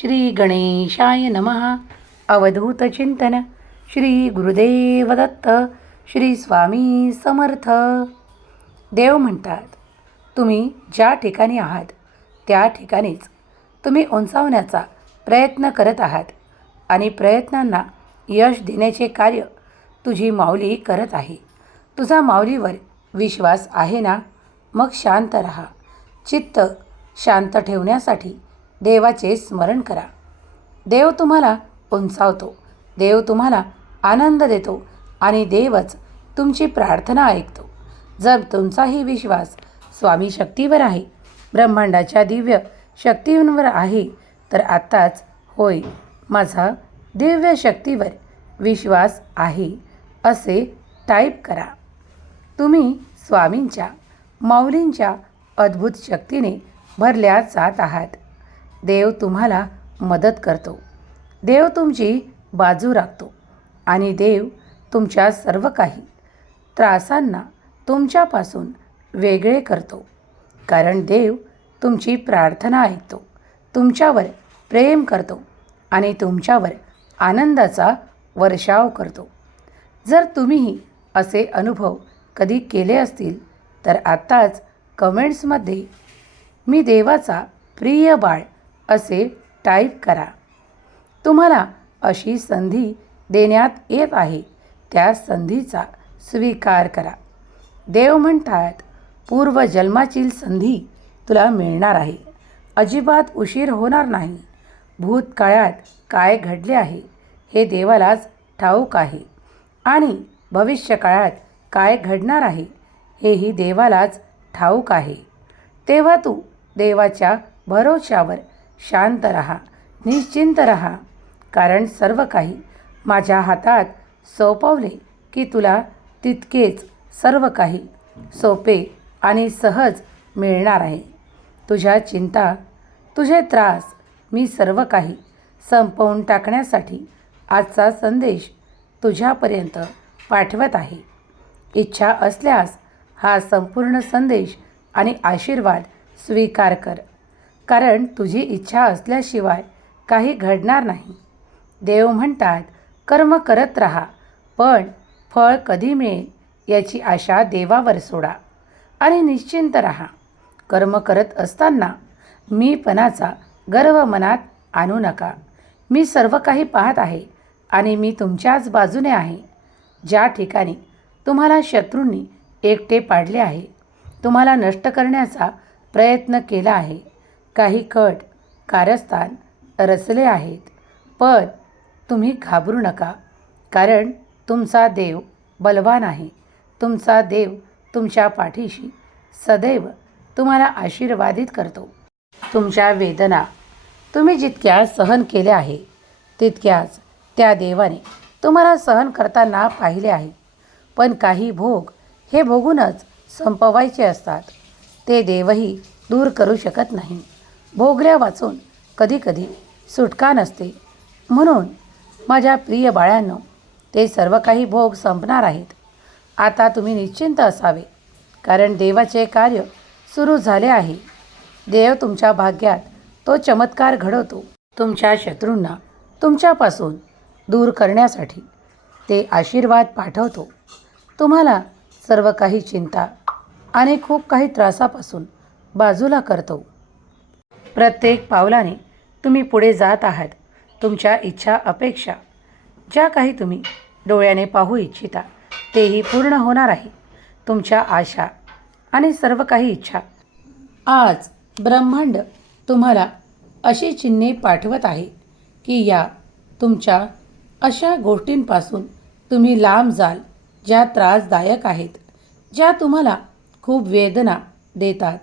श्री गणेशाय नमः. अवधूत चिंतन. श्री गुरुदेव दत्त. श्री स्वामी समर्थ. देव म्हणतात तुम्ही ज्या ठिकाणी आहात त्या ठिकाणीच तुम्ही उंचावण्याचा प्रयत्न करत आहात आणि प्रयत्नांना यश देण्याचे कार्य तुझी माऊली करत आहे. तुझा माऊलीवर विश्वास आहे ना? मग शांत रहा. चित्त शांत ठेवण्यासाठी देवाचे स्मरण करा. देव तुम्हाला उंचावतो. देव तुम्हाला आनंद देतो आणि देवच तुमची प्रार्थना ऐकतो. जर तुमचाही विश्वास स्वामी शक्तीवर आहे ब्रह्मांडाच्या दिव्य शक्तींवर आहे तर आत्ताच होय माझा दिव्य शक्तीवर विश्वास आहे असे टाईप करा. तुम्ही स्वामींच्या माऊलींच्या अद्भुत शक्तीने भरल्या जात आहात. देव तुम्हाला मदत करतो. देव तुमची बाजू राखतो आणि देव तुमच्या सर्व काही त्रासांना तुमच्यापासून वेगळे करतो. कारण देव तुमची प्रार्थना ऐकतो तुमच्यावर प्रेम करतो आणि तुमच्यावर आनंदाचा वर्षाव करतो. जर तुम्हीही असे अनुभव कधी केले असतील तर आत्ताच कमेंट्समध्ये मी देवाचा प्रिय बाळ असे टाईप करा. तुम्हाला अशी संधी देण्यात येत आहे. त्या संधीचा स्वीकार करा. देव म्हणतात पूर्वजन्माचील संधी तुला मिळणार आहे. अजिबात उशीर होणार नाही. भूतकाळात काय घडले आहे हे देवालाच ठाऊक आहे. आणि भविष्यकाळात काय घडणार आहे हेही देवालाच ठाऊक आहे. तेव्हा तू देवाच्या भरोश्यावर शांत रहा निश्चिंत रहा कारण सर्व काही माझ्या हातात सोपवले की तुला तितकेच सर्व काही सोपे आणि सहज मिळणार आहे. तुझ्या चिंता तुझे त्रास मी सर्व काही संपवून टाकण्यासाठी आजचा संदेश तुझ्यापर्यंत पाठवत आहे. इच्छा असल्यास हा संपूर्ण संदेश आणि आशीर्वाद स्वीकार कर. कारण तुझी इच्छा असल्याशिवाय काही घडणार नाही. देव म्हणतात कर्म करत राहा पण फळ कधी मिळेल याची आशा देवावर सोडा आणि निश्चिंत राहा. कर्म करत असताना मीपणाचा गर्व मनात आणू नका. मी सर्व काही पाहत आहे आणि मी तुमच्याच बाजूने आहे. ज्या ठिकाणी तुम्हाला शत्रूंनी एकटे पाडले आहे तुम्हाला नष्ट करण्याचा प्रयत्न केला आहे काही कट कारस्थान रचले आहेत. पण तुम्ही घाबरू नका कारण तुमचा देव बलवान आहे. तुमचा देव तुमच्या पाठीशी सदैव तुम्हाला आशीर्वादित करतो. तुमच्या वेदना तुम्ही जितक्या सहन केल्या आहे तितक्याच त्या देवाने तुम्हाला सहन करताना पाहिले आहे. पण काही भोग हे भोगूनच संपवायचे असतात. ते देवही दूर करू शकत नाही. भोगल्या वाचून कधीकधी सुटका नसते. म्हणून माझ्या प्रिय बाळांनो ते सर्व काही भोग संपणार आहेत. आता तुम्ही निश्चिंत असावे कारण देवाचे कार्य सुरू झाले आहे. देव तुमच्या भाग्यात तो चमत्कार घडवतो. तुमच्या शत्रूंना तुमच्यापासून दूर करण्यासाठी ते आशीर्वाद पाठवतो. तुम्हाला सर्व काही चिंता आणि खूप काही त्रासापासून बाजूला करतो. प्रत्येक पावलाने तुम्ही पुढे जात आहात. तुमच्या इच्छा अपेक्षा ज्या काही तुम्ही डोळ्याने पाहू इच्छिता तेही पूर्ण होणार आहे. तुमच्या आशा आणि सर्व काही इच्छा. आज ब्रह्मांड तुम्हाला अशी चिन्हे पाठवत आहे की या तुमच्या अशा गोष्टींपासून तुम्ही लांब जाल ज्या त्रासदायक आहेत ज्या तुम्हाला खूप वेदना देतात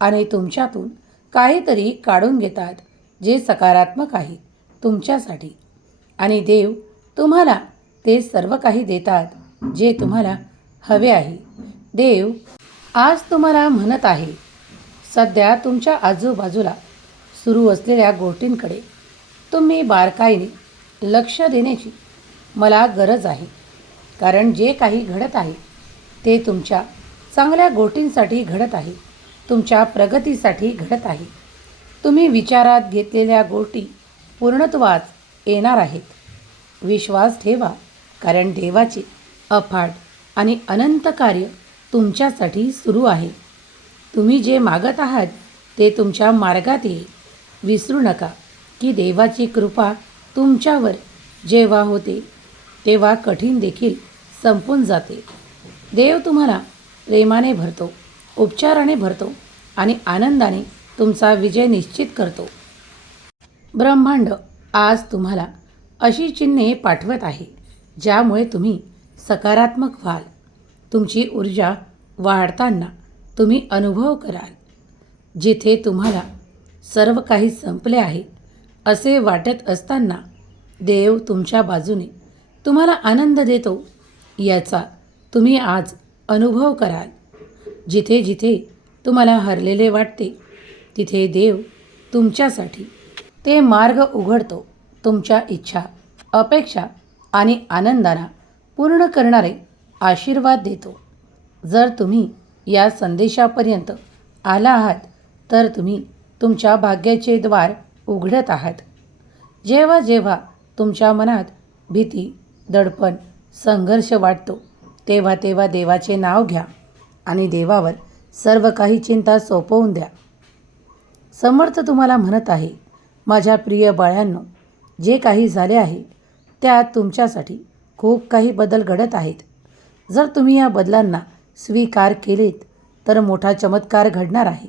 आणि तुमच्यातून काहीतरी काढून घेतात जे सकारात्मक आहे तुमच्यासाठी. आणि देव तुम्हाला ते सर्व काही देतात जे तुम्हाला हवे आहे. देव आज तुम्हाला म्हणत आहे सध्या तुमच्या आजूबाजूला सुरू असलेल्या गोष्टींकडे तुम्ही बारकाईने लक्ष देण्याची मला गरज आहे. कारण जे काही घडत आहे ते तुमच्या चांगल्या गोष्टींसाठी घडत आहे. तुमच्या प्रगतीसाठी घडत आहे. तुम्ही विचारात घेतलेल्या गोष्टी पूर्णत्वास येणार आहेत. विश्वास ठेवा कारण देवाचे अफाट आणि अनंत कार्य तुमच्यासाठी सुरू आहे. तुम्ही जे मागत आहात ते तुमच्या मार्गात येईल विसरू नका की देवाची कृपा तुमच्यावर जेव्हा होते तेव्हा कठीण देखील संपून जाते. देव तुम्हाला प्रेमाने भरतो. उपचाराने भरतो आणि आनंदाने तुमचा विजय निश्चित करतो. ब्रह्मांड आज तुम्हाला अशी चिन्हे पाठवत आहे ज्यामुळे तुम्ही सकारात्मक व्हाल. तुमची ऊर्जा वाढताना तुम्ही अनुभव कराल. जिथे तुम्हाला सर्व काही संपले आहे असे वाटत असताना देव तुमच्या बाजूने तुम्हाला आनंद देतो याचा तुम्ही आज अनुभव कराल. जिथे जिथे तुम्हाला हरलेले वाटते तिथे देव तुमच्यासाठी. ते मार्ग उघडतो तुमच्या इच्छा अपेक्षा आणि आनंदाला पूर्ण करणारे आशीर्वाद देतो. जर तुम्ही या संदेशापर्यंत आला आहात तर तुम्ही तुमच्या भाग्याचे द्वार उघडत आहात. जेव्हा जेव्हा तुमच्या मनात भीती दडपण संघर्ष वाटतो तेव्हा तेव्हा देवाचे नाव घ्या. आणि देवावर सर्व काही चिंता सोपवून द्या. समर्थ तुम्हाला म्हणत आहे माझ्या प्रिय बाळ्यांनो जे काही झाले आहे त्यात तुमच्यासाठी खूप काही बदल घडत आहेत. जर तुम्ही या बदलांना स्वीकार केलेत तर मोठा चमत्कार घडणार आहे.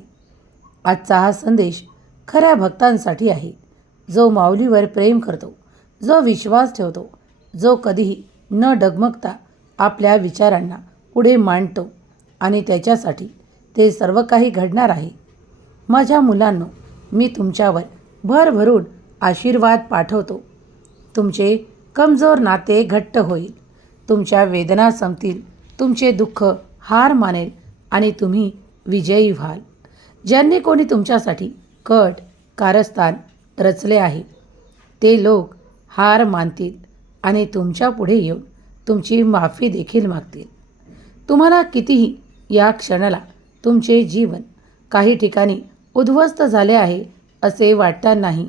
आजचा हा संदेश खऱ्या भक्तांसाठी आहे जो माऊलीवर प्रेम करतो जो विश्वास ठेवतो जो कधीही न डगमगता आपल्या विचारांना पुढे मांडतो. आणि त्याच्यासाठी ते सर्व काही घडणार आहे. माझ्या मुलांनो मी तुमच्यावर भरभरून आशीर्वाद पाठवतो. तुमचे कमजोर नाते घट्ट होईल. तुमच्या वेदना संपतील. तुमचे दुःख हार मानेल आणि तुम्ही विजयी व्हाल. ज्यांनी कोणी तुमच्यासाठी कट कारस्थान रचले आहे ते लोक हार मानतील आणि तुमच्यापुढे येऊन तुमची माफी देखील मागतील. तुम्हाला कितीही या क्षणाला तुमचे जीवन काही ठिकाणी उद्ध्वस्त झाले आहे असे वाटतानाही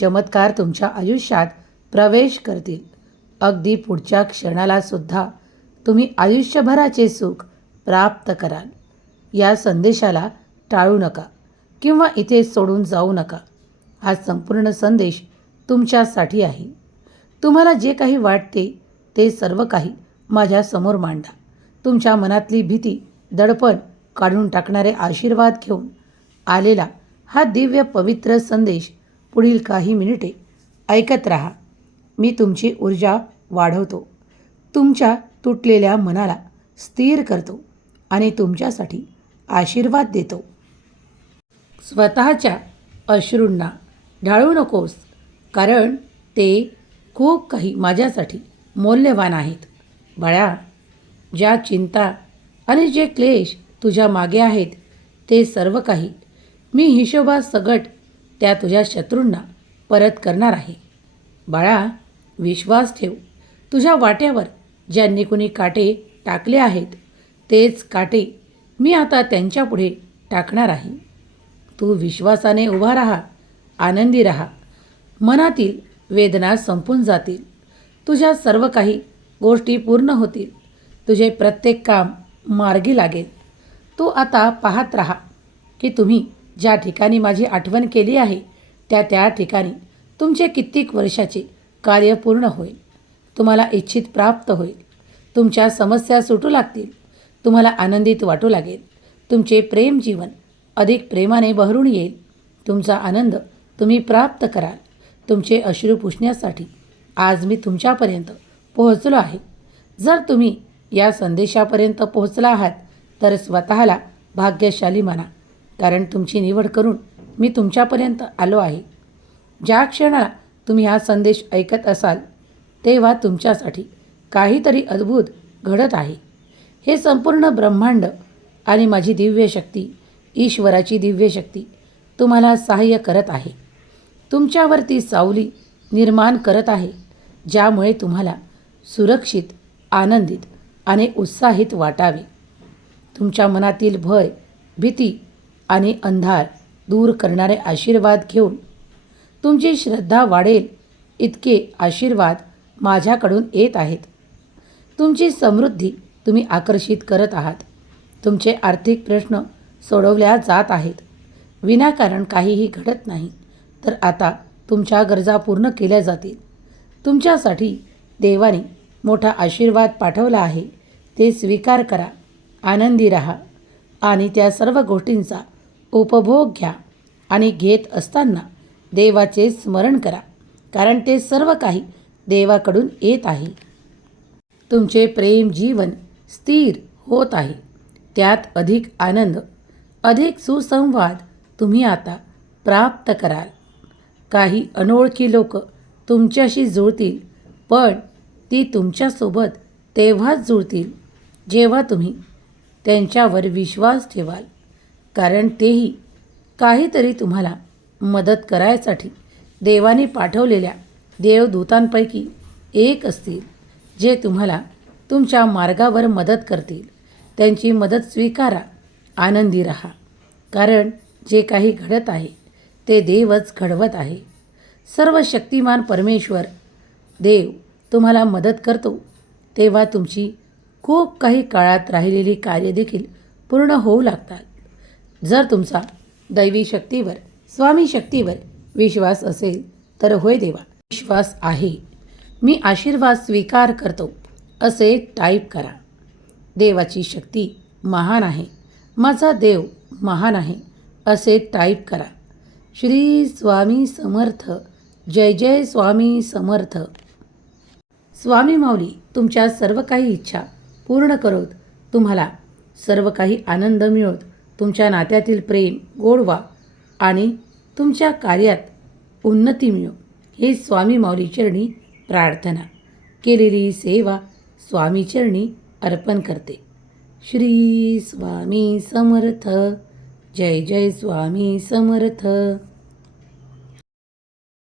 चमत्कार तुमच्या आयुष्यात प्रवेश करतील. अगदी पुढच्या क्षणाला सुद्धा तुम्ही आयुष्यभराचे सुख प्राप्त कराल. या संदेशाला टाळू नका किंवा इथे सोडून जाऊ नका. हा संपूर्ण संदेश तुमच्यासाठी आहे. तुम्हाला जे काही वाटते ते सर्व काही माझ्यासमोर मांडा. तुमच्या मनातली भीती दडपण काढून टाकणारे आशीर्वाद घेऊन आलेला हा दिव्य पवित्र संदेश पुढील काही मिनिटे ऐकत राहा. मी तुमची ऊर्जा वाढवतो. तुमच्या तुटलेल्या मनाला स्थिर करतो आणि तुमच्यासाठी आशीर्वाद देतो. स्वतःच्या अश्रूंना ढाळू नकोस कारण ते खूप काही माझ्यासाठी मौल्यवान आहेत. बाळा ज्या चिंता आणि जे क्लेश तुझ्या मागे आहेत ते सर्व काही मी हिशोबा सगट त्या तुझ्या शत्रूंना परत करणार आहे. बाळा विश्वास ठेव. तुझ्या वाट्यावर ज्यांनी कुणी काटे टाकले आहेत तेच काटे मी आता त्यांच्यापुढे टाकणार आहे. तू विश्वासाने उभा राहा आनंदी राहा. मनातील वेदना संपून जातील. तुझ्या सर्व काही गोष्टी पूर्ण होतील. तुझे प्रत्येक काम मार्गी लागेल. तो आता पाहत राहा की तुम्ही ज्या ठिकाणी माझी आठवण केली आहे त्या त्या ठिकाणी तुमचे कित्येक वर्षाचे कार्य पूर्ण होईल. तुम्हाला इच्छित प्राप्त होईल. तुमच्या समस्या सुटू लागतील. तुम्हाला आनंदित वाटू लागेल. तुमचे प्रेम जीवन अधिक प्रेमाने बहरून येईल. तुमचा आनंद तुम्ही प्राप्त कराल. तुमचे अश्रू पुसण्यासाठी आज मी तुमच्यापर्यंत पोहोचलो आहे. जर तुम्ही या संदेशापर्यंत पोहोचला आहात तर स्वतःला भाग्यशाली माना कारण तुमची निवड करून मी तुमच्यापर्यंत आलो आहे. ज्या क्षणाला तुम्ही हा संदेश ऐकत असाल तेव्हा तुमच्यासाठी काहीतरी अद्भुत घडत आहे. हे संपूर्ण ब्रह्मांड आणि माझी दिव्य शक्ती ईश्वराची दिव्य शक्ती तुम्हाला सहाय्य करत आहे. तुमच्यावरती सावली निर्माण करत आहे ज्यामुळे तुम्हाला सुरक्षित आनंदित आणि उत्साहित वाटावे. तुमच्या मनातील भय भीती आणि अंधार दूर करणारे आशीर्वाद घेऊन तुमची श्रद्धा वाढेल इतके आशीर्वाद माझ्याकडून येत आहेत. तुमची समृद्धी तुम्ही आकर्षित करत आहात. तुमचे आर्थिक प्रश्न सोडवल्या जात आहेत. विनाकारण काहीही घडत नाही. तर आता तुमच्या गरजा पूर्ण केल्या जातील. तुमच्यासाठी देवाने मोठा आशीर्वाद पाठवला आहे. ते स्वीकार करा. आनंदी राहा. आणि त्या सर्व गोष्टींचा उपभोग घ्या आणि घेत असताना देवाचे स्मरण करा. कारण ते सर्व काही देवाकडून येत आहे. तुमचे प्रेम जीवन स्थिर होत आहे. त्यात अधिक आनंद अधिक सुसंवाद तुम्ही आता प्राप्त कराल. काही अनोळखी लोक तुमच्याशी जुळतील पण ती तुमच्यासोबत तेव्हाच जुळतील जेव्हा तुम्ही त्यांच्यावर विश्वास ठेवाल. कारण तेही काहीतरी तुम्हाला मदत करायसाठी देवाने पाठवलेल्या देवदूतांपैकी एक असतील जे तुम्हाला तुमच्या मार्गावर मदत करतील. त्यांची मदत स्वीकारा आनंदी राहा. कारण जे काही घडत आहे ते देवच घडवत आहे. सर्व शक्तिमान परमेश्वर देव तुम्हाला मदत करतो. तेव्हा तुमची खूप काही काळात राहिलेली कार्यदेखील पूर्ण होऊ लागतात. जर तुमचा दैवी शक्तीवर स्वामी शक्तीवर विश्वास असेल तर होय देवा विश्वास आहे. मी आशीर्वाद स्वीकार करतो असे टाईप करा. देवाची शक्ती महान आहे. माझा देव महान आहे असे टाईप करा. श्री स्वामी समर्थ जय जय स्वामी समर्थ. स्वामी माऊली तुमच्या सर्व काही इच्छा पूर्ण करोत. तुम्हाला सर्व काही आनंद मिळोत. तुमच्या नात्यातील प्रेम गोडवा आणि तुमच्या कार्यात उन्नती मिळो. हे स्वामी माऊली चरणी प्रार्थना. केलेली सेवा स्वामी चरणी अर्पण करते. श्री स्वामी समर्थ. जय जय स्वामी समर्थ.